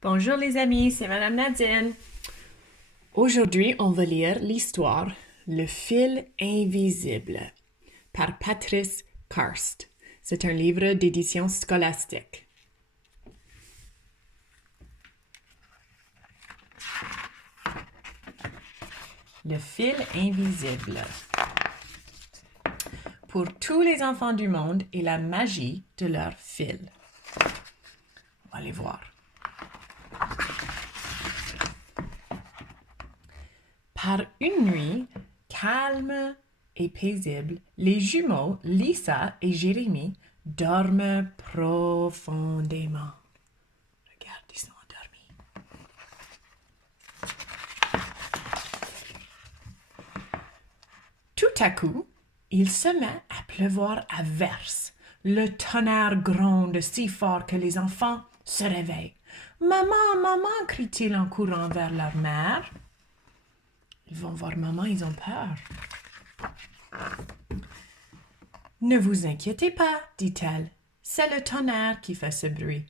Bonjour les amis, c'est Madame Nadine. Aujourd'hui, on va lire l'histoire Le fil invisible par Patrice Karst. C'est un livre d'édition scolastique. Le fil invisible. Pour tous les enfants du monde et la magie de leur fil. On va aller voir. Par une nuit calme et paisible, les jumeaux Lisa et Jérémie dorment profondément. Regarde, ils sont endormis. Tout à coup, il se met à pleuvoir à verse. Le tonnerre gronde si fort que les enfants se réveillent. « Maman, maman !» crient-ils en courant vers leur mère. Ils vont voir maman, ils ont peur. « Ne vous inquiétez pas, dit-elle. C'est le tonnerre qui fait ce bruit.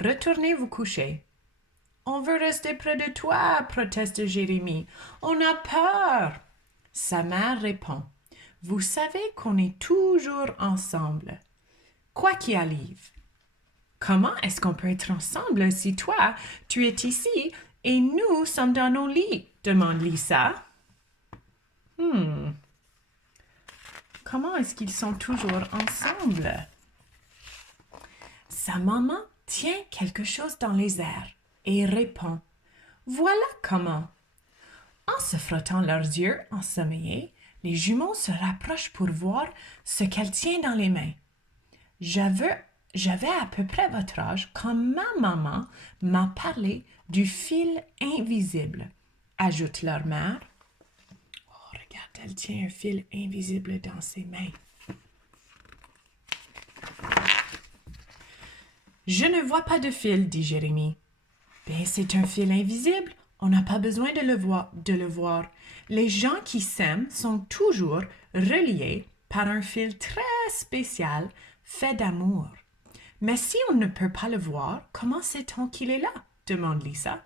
Retournez vous coucher. »« On veut rester près de toi, proteste Jérémie. On a peur. » Sa mère répond. « Vous savez qu'on est toujours ensemble, quoi qu'il arrive. » « Comment est-ce qu'on peut être ensemble si toi, tu es ici et nous sommes dans nos lits? » demande Lisa. Comment est-ce qu'ils sont toujours ensemble? Sa maman tient quelque chose dans les airs et répond. Voilà comment. En se frottant leurs yeux ensommeillés, les jumeaux se rapprochent pour voir ce qu'elle tient dans les mains. J'avais à peu près votre âge quand ma maman m'a parlé du fil invisible, ajoute leur mère. Oh, regarde, elle tient un fil invisible dans ses mains. Je ne vois pas de fil, dit Jérémie. Ben, c'est un fil invisible. On n'a pas besoin de le voir. Les gens qui s'aiment sont toujours reliés par un fil très spécial fait d'amour. Mais si on ne peut pas le voir, comment sait-on qu'il est là? Demande Lisa.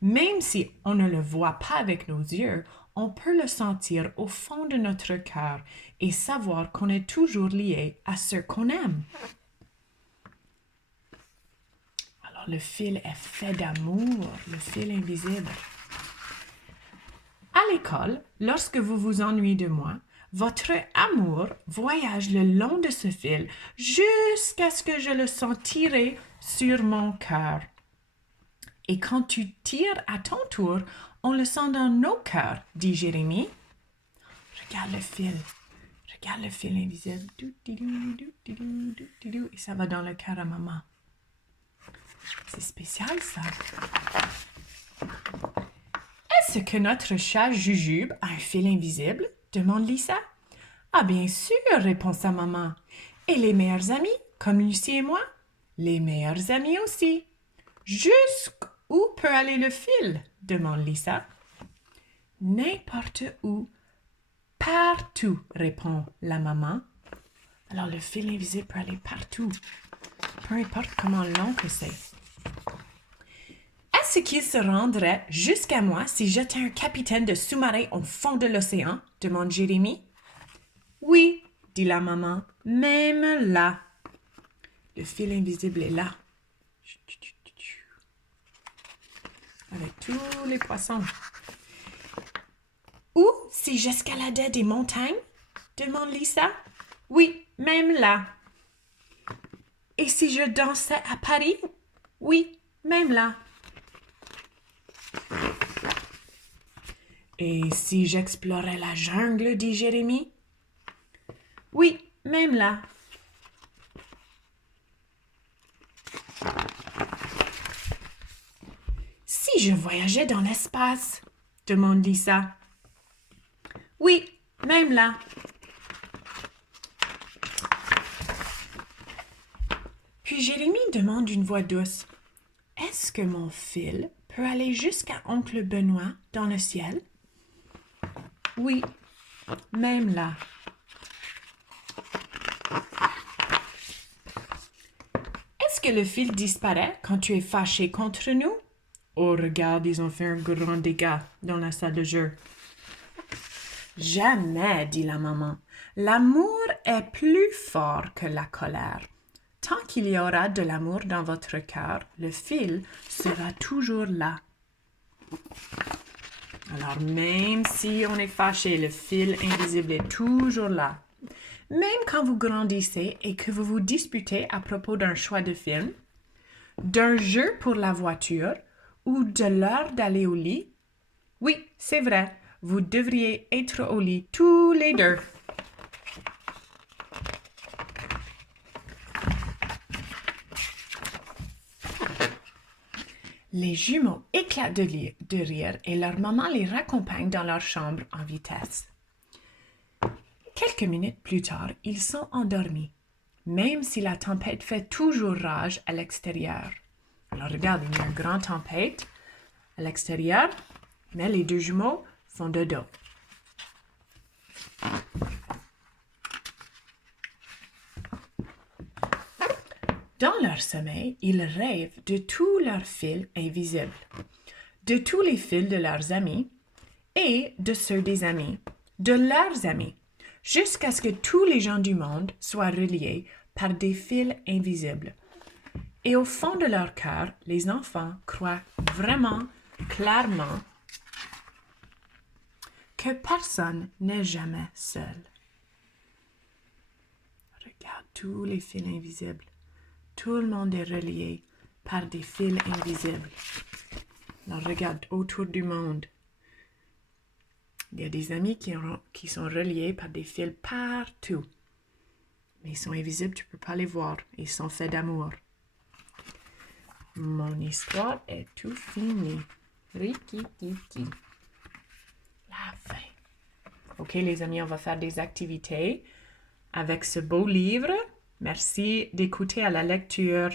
Même si on ne le voit pas avec nos yeux, on peut le sentir au fond de notre cœur et savoir qu'on est toujours lié à ceux qu'on aime. Alors, le fil est fait d'amour, le fil invisible. À l'école, lorsque vous vous ennuyez de moi, votre amour voyage le long de ce fil jusqu'à ce que je le sente tirer sur mon cœur. Et quand tu tires à ton tour, on le sent dans nos cœurs, dit Jérémie. Regarde le fil invisible. Et ça va dans le cœur à maman. C'est spécial, ça. Est-ce que notre chat Jujube a un fil invisible? Demande Lisa. Ah, bien sûr, répond sa maman. Et les meilleurs amis, comme Lucie et moi? Les meilleurs amis aussi. Jusqu'où peut aller le fil? Demande Lisa. N'importe où, partout, répond la maman. Alors le fil invisible peut aller partout, peu importe comment long que c'est. Est-ce qu'il se rendrait jusqu'à moi si j'étais un capitaine de sous-marin au fond de l'océan? Demande Jérémie. Oui, dit la maman, même là. Le fil invisible est là. Avec tous les poissons. Ou si j'escaladais des montagnes? Demande Lisa. Oui, même là. Et si je dansais à Paris? Oui, même là. Et si j'explorais la jungle, dit Jérémie? Oui, même là. Si je voyageais dans l'espace? Demande Lisa. Oui, même là. Puis Jérémie demande d'une voix douce. Est-ce que mon fil peut aller jusqu'à Oncle Benoît dans le ciel? Oui, même là. Est-ce que le fil disparaît quand tu es fâché contre nous? Oh, regarde, ils ont fait un grand dégât dans la salle de jeu. Jamais, dit la maman. L'amour est plus fort que la colère. Tant qu'il y aura de l'amour dans votre cœur, le fil sera toujours là. Alors, même si on est fâché, le fil invisible est toujours là. Même quand vous grandissez et que vous vous disputez à propos d'un choix de film, d'un jeu pour la voiture ou de l'heure d'aller au lit, oui, c'est vrai, vous devriez être au lit tous les deux. Les jumeaux éclatent de rire et leur maman les raccompagne dans leur chambre en vitesse. Quelques minutes plus tard, ils sont endormis, même si la tempête fait toujours rage à l'extérieur. Alors regarde, il y a une grande tempête à l'extérieur, mais les deux jumeaux font dodo. Dans leur sommeil, ils rêvent de tous leurs fils invisibles, de tous les fils de leurs amis et de ceux des amis, de leurs amis, jusqu'à ce que tous les gens du monde soient reliés par des fils invisibles. Et au fond de leur cœur, les enfants croient vraiment, clairement, que personne n'est jamais seul. Regarde tous les fils invisibles. Tout le monde est relié par des fils invisibles. Alors regarde autour du monde. Il y a des amis qui sont reliés par des fils partout. Mais ils sont invisibles, tu ne peux pas les voir. Ils sont faits d'amour. Mon histoire est tout finie. Rikititi. La fin. Ok les amis, on va faire des activités avec ce beau livre. Merci d'écouter à la lecture.